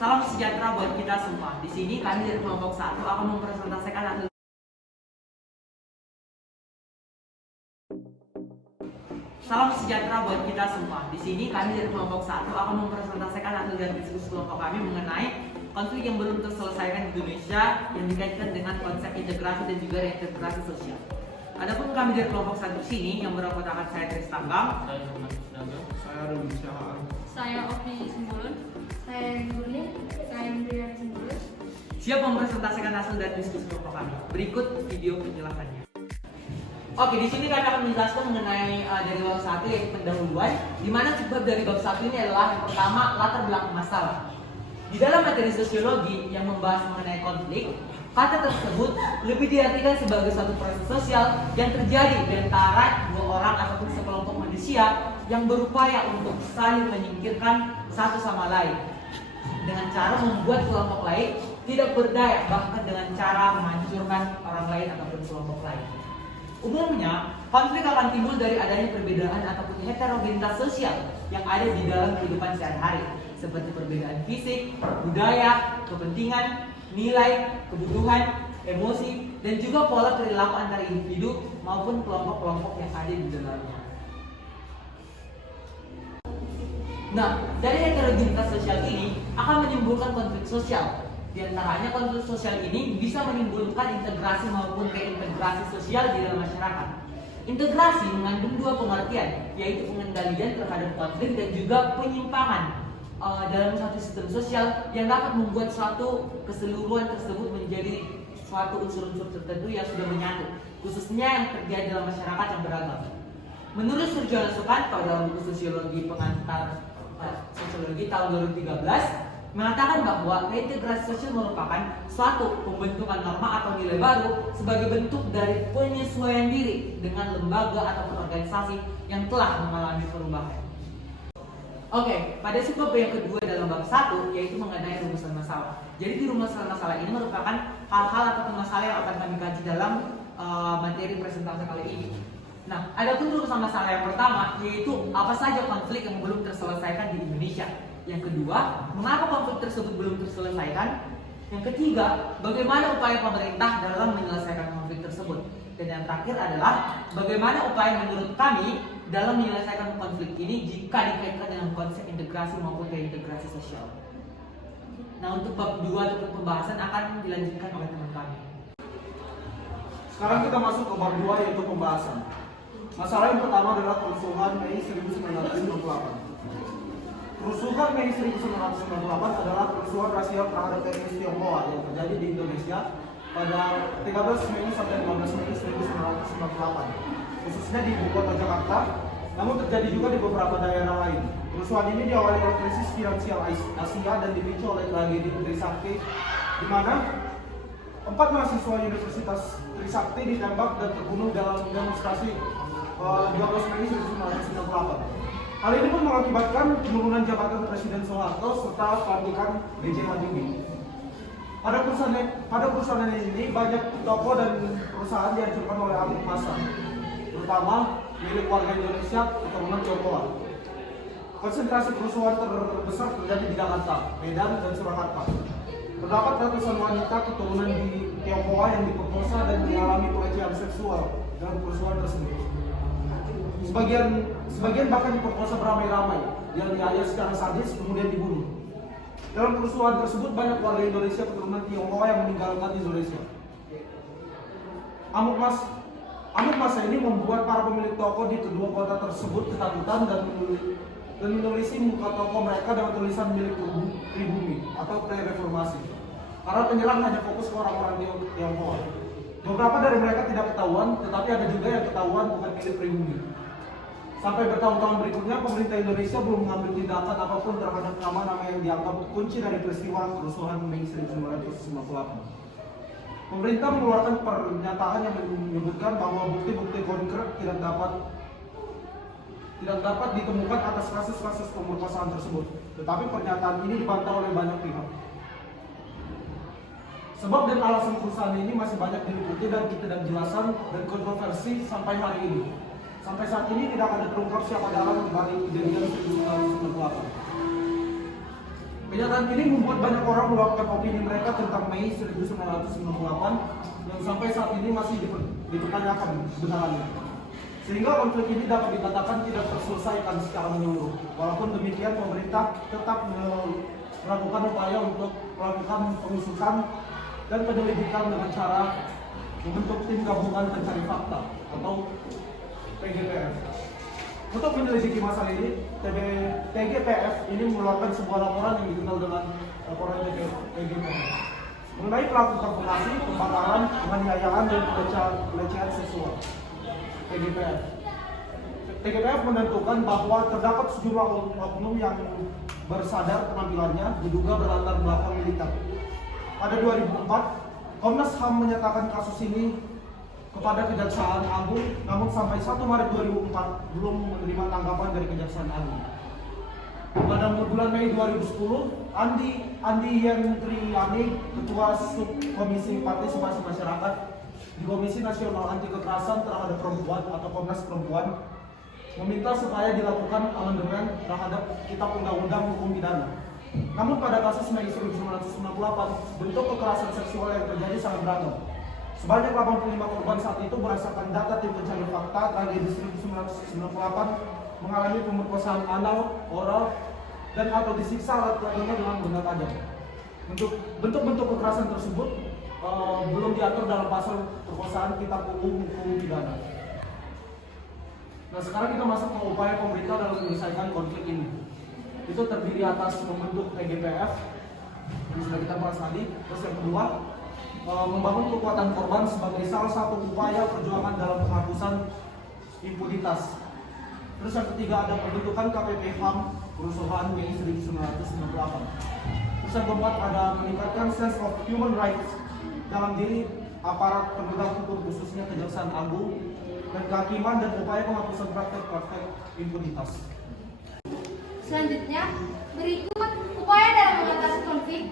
Salam sejahtera buat kita semua. Di sini kami dari kelompok 1 akan mempresentasikan hasil. Salam sejahtera buat kita semua. Di sini kami dari kelompok 1 akan mempresentasikan hasil dari diskusi kelompok kami mengenai konflik yang belum terselesaikan di Indonesia yang dikaitkan dengan konsep integrasi dan juga reintegrasi sosial. Adapun kami dari kelompok 1 sini yang beranggotakan saya Tris Tanggang, saya Rudi Syahar, saya Opi Simbolon, saya Gurni, saya Indrian Simbolon. siap mempresentasikan hasil dari diskusi kelompok kami. Berikut video penjelasannya. Oke, di sini kami akan menjelaskan mengenai dari bab 1 yaitu pendahuluan, di mana sebab dari bab 1 ini adalah yang pertama latar belakang masalah. Di dalam materi sosiologi yang membahas mengenai konflik, kata tersebut lebih diartikan sebagai suatu proses sosial yang terjadi di antara dua orang ataupun sekelompok manusia yang berupaya untuk saling menyingkirkan satu sama lain dengan cara membuat kelompok lain tidak berdaya, bahkan dengan cara menghancurkan orang lain ataupun kelompok lain. Umumnya, konflik akan timbul dari adanya perbedaan ataupun heterogenitas sosial yang ada di dalam kehidupan sehari-hari, seperti perbedaan fisik, budaya, kepentingan, nilai, kebutuhan, emosi, dan juga pola perilaku antara individu maupun kelompok-kelompok yang ada di dalamnya. Nah, dari heterogenitas sosial ini akan menimbulkan konflik sosial. Di antaranya konflik sosial ini bisa menimbulkan integrasi maupun reintegrasi sosial di dalam masyarakat. Integrasi mengandung dua pengertian, yaitu pengendalian terhadap konflik dan juga penyimpangan dalam satu sistem sosial yang dapat membuat suatu keseluruhan tersebut menjadi suatu unsur-unsur tertentu yang sudah menyatu, khususnya yang terjadi dalam masyarakat yang beragam. Menurut Surjono Sukanto dalam buku Sosiologi Pengantar Sosiologi tahun 2013 mengatakan bahwa reintegrasi sosial merupakan suatu pembentukan norma atau nilai baru sebagai bentuk dari penyesuaian diri dengan lembaga ataupun organisasi yang telah mengalami perubahan. Oke, pada subbab yang kedua dalam bab 1 yaitu mengenai rumusan masalah. Jadi di rumusan masalah ini merupakan hal-hal ataupun masalah yang akan kami kaji dalam materi presentasi kali ini. Nah, adapun rumusan masalah yang pertama yaitu apa saja konflik yang belum terselesaikan di Indonesia. Yang kedua, mengapa konflik tersebut belum terselesaikan? Yang ketiga, bagaimana upaya pemerintah dalam menyelesaikan konflik tersebut? Dan yang terakhir adalah bagaimana upaya menurut kami dalam menyelesaikan konflik ini jika dikaitkan dengan konsep integrasi maupun reintegrasi sosial. Nah, untuk bab 2 ataupun pembahasan akan dilanjutkan oleh teman kami. Sekarang kita masuk ke bab 2 yaitu pembahasan. Masalah yang pertama adalah kerusuhan Mei 1998. Kerusuhan Mei 1998 adalah kerusuhan rasial terhadap etnis Tionghoa yang terjadi di Indonesia pada 13 Mei sampai 15 Mei 1998, khususnya di ibu kota Jakarta, namun terjadi juga di beberapa daerah lain. Kerusuhan ini diawali oleh krisis finansial Asia dan dipicu oleh tragedi Trisakti, di mana 4 mahasiswa Universitas Trisakti ditembak dan terbunuh dalam demonstrasi 12 Mei 1998. Hal ini pun mengakibatkan penurunan jabatan Presiden Soeharto serta pelantikan B.J. Habibie. Pada perusahaan ini banyak toko dan perusahaan dihancurkan oleh amuk massa, terutama milik warga Indonesia keturunan Tionghoa. Konsentrasi kerusuhan terbesar terjadi di Jakarta, Medan, dan Surakarta. Terdapat ratusan wanita keturunan di Tionghoa yang diperkosa dan mengalami pelecehan seksual dalam kerusuhan tersebut. Sebagian bahkan diperkosa beramai-ramai, yang dianiaya secara sadis kemudian dibunuh. Dalam kerusuhan tersebut banyak warga Indonesia keturunan Tionghoa yang meninggalkan Indonesia. Amuk massa ini membuat para pemilik toko di kedua kota tersebut ketakutan dan menulisi muka toko mereka dengan tulisan milik pribumi atau pre-reformasi. Para penyerang hanya fokus ke orang-orang Tionghoa. Beberapa dari mereka tidak ketahuan, tetapi ada juga yang ketahuan bukan milik pribumi. Sampai bertahun-tahun berikutnya, pemerintah Indonesia belum mengambil tindakan apapun terhadap nama-nama yang dianggap kunci dari peristiwa kerusuhan Mei 1998. Pemerintah mengeluarkan pernyataan yang menyebutkan bahwa bukti-bukti konkret tidak dapat ditemukan atas kasus-kasus pemerkosaan tersebut. Tetapi pernyataan ini dibantah oleh banyak pihak. Sebab dan alasan kerusuhan ini masih banyak diliputi dan ketidakjelasan dan kontroversi sampai hari ini. Sampai saat ini tidak ada terungkap siapa dalam dibalik kejadian 1998. Tindakan ini membuat banyak orang meluapkan opini mereka tentang Mei 1998 yang sampai saat ini masih dipertanyakan kebenarannya. Sehingga konflik ini dapat dikatakan tidak terselesaikan secara menyeluruh. Walaupun demikian, pemerintah tetap melakukan upaya untuk melakukan pengusutan dan penyelidikan dengan cara membentuk tim gabungan pencari fakta atau TGPF. Untuk menyelidiki masalah ini, TGPF ini mengeluarkan sebuah laporan yang dikenal dengan laporan TGPF mengenai pelaku terprovokasi, pembakaran, penganiayaan, dan pelecehan seksual. TGPF menentukan bahwa terdapat sejumlah oknum yang bersadar penampilannya diduga berlatar belakang militer. Pada 2004, Komnas HAM menyatakan kasus ini kepada Kejaksaan Agung, namun sampai 1 Maret 2004 belum menerima tanggapan dari Kejaksaan Agung. Pada bulan Mei 2010, Andi Yentriani, Ketua Subkomisi Partisipasi Masyarakat di Komisi Nasional Anti Kekerasan Terhadap Perempuan atau Komnas Perempuan, meminta supaya dilakukan amandemen terhadap Kitab Undang-Undang Hukum Pidana. Namun pada kasus Mei 1998, bentuk kekerasan seksual yang terjadi sangat beragam. Sebanyak 85 korban saat itu berdasarkan data tim pencari fakta tragedi 1998 mengalami pemerkosaan anal, oral, dan atau disiksa alat kelaminnya dengan benda tajam. Bentuk-bentuk kekerasan tersebut belum diatur dalam pasal perkosaan Kitab Hukum Pidana. Nah, sekarang kita masuk ke upaya pemerintah dalam menyelesaikan konflik ini. Itu terdiri atas membentuk TGPF yang sudah kita bahas tadi. Terus yang kedua, membangun kekuatan korban sebagai salah satu upaya perjuangan dalam penghapusan impunitas. Terus yang ketiga ada pembentukan KPP HAM kerusuhan Mei 1998. Terus yang keempat ada meningkatkan sense of human rights dalam diri aparat penegak hukum khususnya Kejaksaan Agung dan kehakiman dan upaya penghapusan praktek-praktek impunitas. Selanjutnya, berikut upaya dalam mengatasi konflik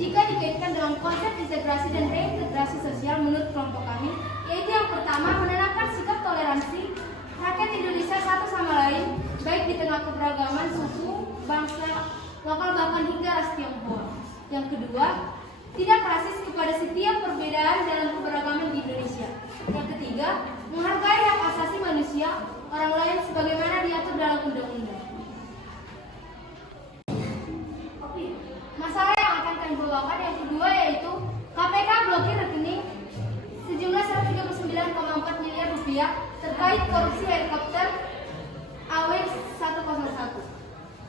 jika dikaitkan dengan konsep integrasi dan reintegrasi sosial menurut kelompok kami, yaitu yang pertama, menanamkan sikap toleransi rakyat Indonesia satu sama lain, baik di tengah keberagaman suku, bangsa, lokal bahkan hingga ras Tionghoa. Yang kedua, tidak rasis kepada setiap perbedaan dalam keberagaman di Indonesia. Yang ketiga, menghargai hak asasi manusia orang lain sebagaimana diatur dalam undang-undang. Masalah yang akan kami bawakan yang kedua yaitu KPK blokir rekening sejumlah 139,4 miliar rupiah terkait korupsi helikopter AW101.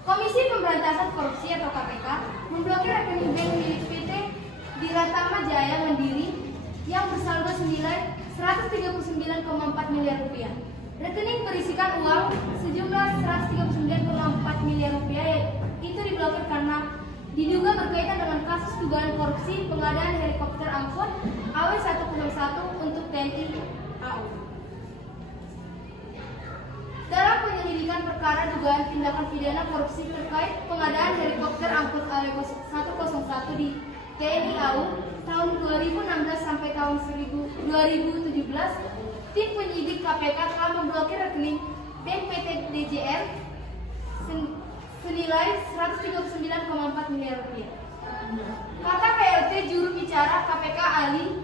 Komisi Pemberantasan Korupsi atau KPK memblokir rekening bank milik PT Diratama Jaya Mandiri yang bersaldo senilai 139,4 miliar rupiah. Rekening berisikan uang sejumlah 139,4 miliar rupiah itu diblokir karena diduga berkaitan dengan kasus dugaan korupsi pengadaan helikopter angkut AW101 untuk TNI AU. Dalam penyelidikan perkara dugaan tindakan pidana korupsi terkait pengadaan helikopter angkut AW101 di TNI AU tahun 2016 sampai tahun 2017, tim penyidik KPK telah memblokir rekening bank PT DJR senilai 139,4 miliar rupiah. Kata PLT juru bicara KPK Ali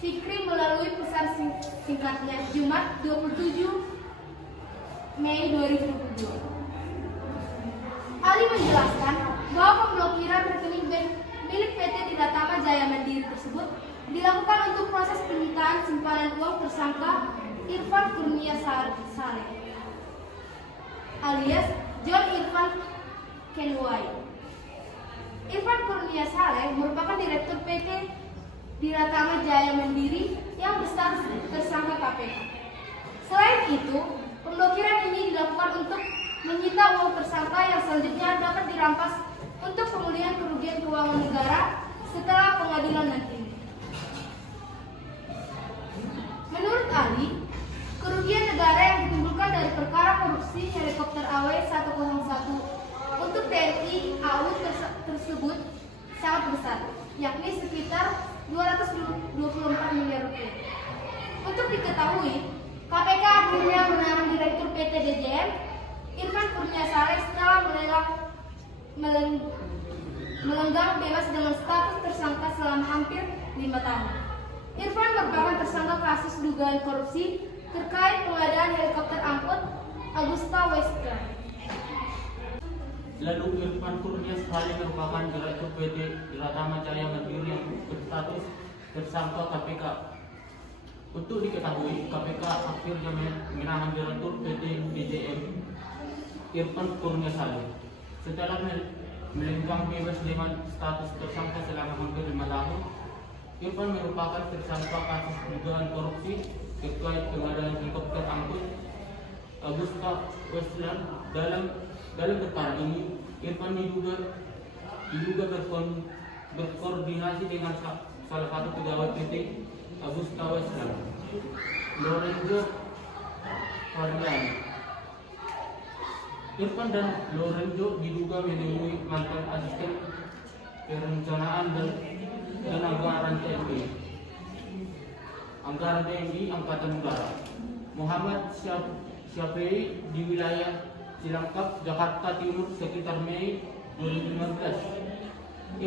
Fikri melalui pesan singkatnya Jumat 27 Mei 2022. Ali menjelaskan bahwa pemblokiran rekening bank milik PT Diratama Jaya Mandiri tersebut dilakukan untuk proses penyitaan simpanan uang tersangka Irfan Kurnia Saleh alias John Irfan Kenway. Irfan Kurnia Saleh merupakan direktur PT Diratama Jaya Mandiri yang berstatus tersangka KPK. Selain itu, pemblokiran ini dilakukan untuk menyita uang tersangka yang selanjutnya dapat dirampas untuk pemulihan kerugian keuangan negara setelah pengadilan nanti. Menurut Ali, kerugian negara yang ditimbulkan dari perkara korupsi helikopter AW101 untuk TNI AU tersebut sangat besar, yakni sekitar 224 miliar rupiah. Untuk diketahui, KPK akhirnya menahan Direktur PT DJM Irfan Kurnia Saleh setelah melelang melenggang bebas dengan status tersangka selama hampir 5 tahun. Irfan merupakan tersangka kasus dugaan korupsi terkait pengadaan helikopter angkut Agusta Western. Lalu Irfan Kurnia Sali merupakan Direktur PT Diratama Jaya Mandiri yang berstatus tersangka KPK. Untuk diketahui, KPK akhirnya menahan Direktur PT DJM Irfan Kurnia Sali setelah melenggang bebas dengan status tersangka selama hampir 5 tahun. Irfan merupakan tersangka kasus dugaan korupsi terkait pengadaan helikopter angkut Agusta Westland. Dalam perkara ini, Irfan diduga berkoordinasi dengan salah satu pegawai PT Agusta Westland, Lorenzo Farlian. Irfan dan Lorenzo diduga menemui mantan asisten perencanaan dan anggaran TNI Angkatan Udara Muhammad Syafiei di wilayah Cilangkap, Jakarta Timur sekitar Mei 2015.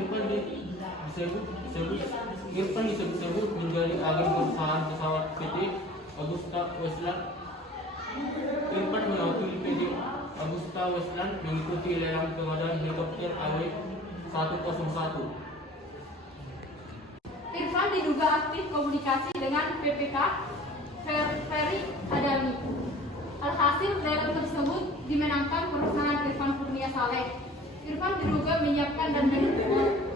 Irfan disebut menjadi agen perusahaan pesawat PT Agusta Westland. Irfan mewakili PT Agusta Westland mengikuti lelang pengadaan helikopter AW101. Irfan diduga aktif komunikasi dengan PPK Ferry Adami. Alhasil lelang tersebut dimenangkan perusahaan Irfan Kurnia Saleh. Irfan diduga menyiapkan dan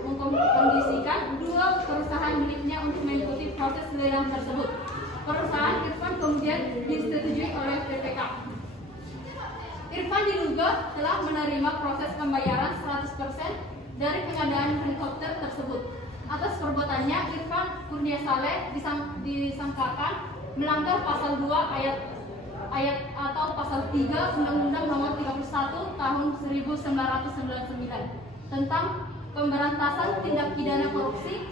mengkondisikan 2 perusahaan miliknya untuk mengikuti proses lelang tersebut. Perusahaan Irfan kemudian disetujui oleh PPK. Irfan diduga telah menerima proses pembayaran 100% dari pengadaan helikopter tersebut. Atas perbuatannya, Irfan Kurnia Saleh disangkakan melanggar pasal 2 ayat atau pasal 3 Undang-Undang Nomor 31 Tahun 1999 tentang pemberantasan tindak pidana korupsi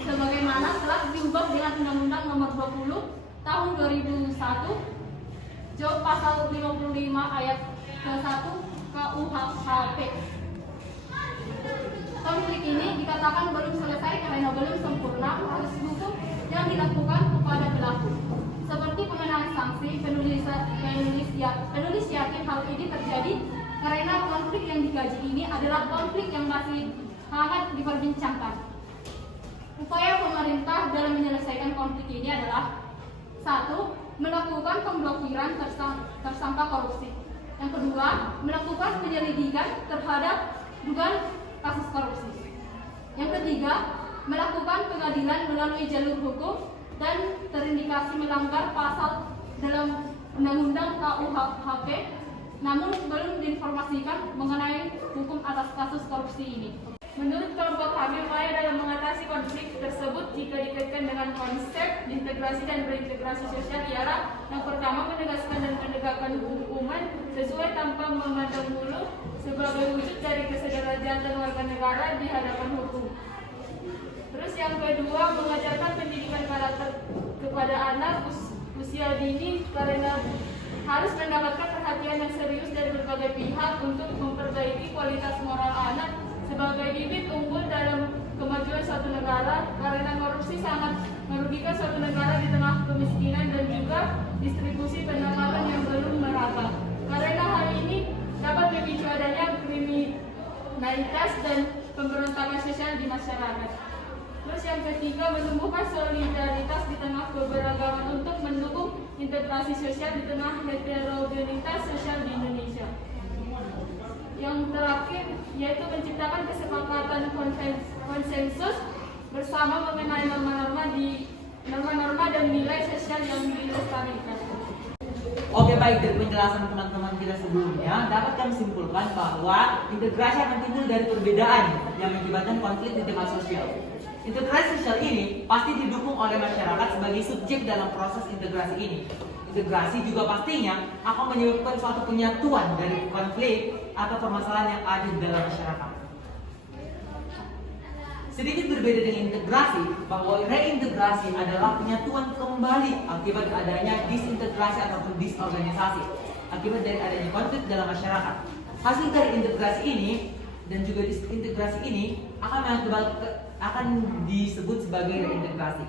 sebagaimana telah diubah dengan Undang-Undang Nomor 20 Tahun 2001 pasal 55 ayat ke-1 KUHP. Konflik ini dikatakan belum selesai karena belum sempurna proses hukum yang dilakukan kepada pelaku. Seperti pengenaan sanksi, penulis yakin hal ini terjadi karena konflik yang dikaji ini adalah konflik yang masih hangat diperbincangkan. Upaya pemerintah dalam menyelesaikan konflik ini adalah 1. Melakukan pemblokiran tersangka korupsi. Yang kedua, melakukan penyelidikan terhadap dugaan kasus korupsi. Yang ketiga, melakukan pengadilan melalui jalur hukum dan terindikasi melanggar pasal dalam Undang-Undang KUHP, namun belum diinformasikan mengenai hukum atas kasus korupsi ini. Menurut kelompok kami, upaya dalam mengatasi konflik tersebut jika dikaitkan dengan konsep integrasi dan reintegrasi sosial ialah yang pertama, menegaskan dan menegakkan hukuman sesuai tanpa memandang bulu sebagai wujud dari kesederajatan warga negara di hadapan hukum. Terus yang kedua, mengajarkan pendidikan karakter kepada anak usia dini karena harus mendapatkan perhatian yang serius dari berbagai pihak untuk memperbaiki kualitas moral anak sebagai bibit unggul dalam kemajuan suatu negara, karena korupsi sangat merugikan suatu negara di tengah kemiskinan dan juga distribusi pendapatan yang belum merata. Karena hal ini dapat memicu adanya kriminalitas dan pemberontakan sosial di masyarakat. Terus yang ketiga, menumbuhkan solidaritas di tengah keberagaman untuk mendukung integrasi sosial di tengah heterogenitas sosial di Indonesia. Yang terakhir, yaitu menciptakan kesepakatan konsensus bersama mengenai norma-norma dan nilai sosial yang dilestarikan. Oke, baik, dari penjelasan teman-teman kita sebelumnya dapat kami simpulkan bahwa integrasi akan timbul dari perbedaan yang mengakibatkan konflik di tengah sosial. Integrasi sosial ini pasti didukung oleh masyarakat sebagai subjek dalam proses integrasi ini. Integrasi juga pastinya akan menyebabkan suatu penyatuan dari konflik atau permasalahan yang ada di dalam masyarakat. Sedikit berbeda dengan integrasi, bahwa reintegrasi adalah penyatuan kembali akibat adanya disintegrasi ataupun disorganisasi, akibat dari adanya konflik dalam masyarakat. Hasil dari integrasi ini dan juga disintegrasi ini akan disebut sebagai reintegrasi.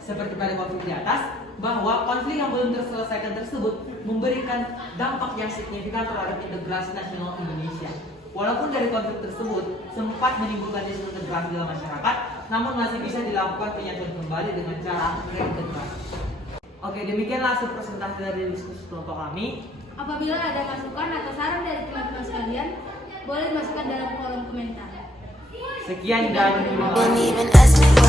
Seperti pada konflik di atas, bahwa konflik yang belum terselesaikan tersebut memberikan dampak yang signifikan terhadap integrasi nasional Indonesia. Walaupun dari konflik tersebut sempat menimbulkan disintegrasi dalam masyarakat, namun masih bisa dilakukan penyatuan kembali dengan cara reintegrasi. Oke, demikianlah hasil presentasi dari diskusi kelompok kami. Apabila ada masukan atau saran dari teman-teman sekalian, boleh dimasukkan dalam kolom komentar. Sekian dan terima Won't kasih. even ask me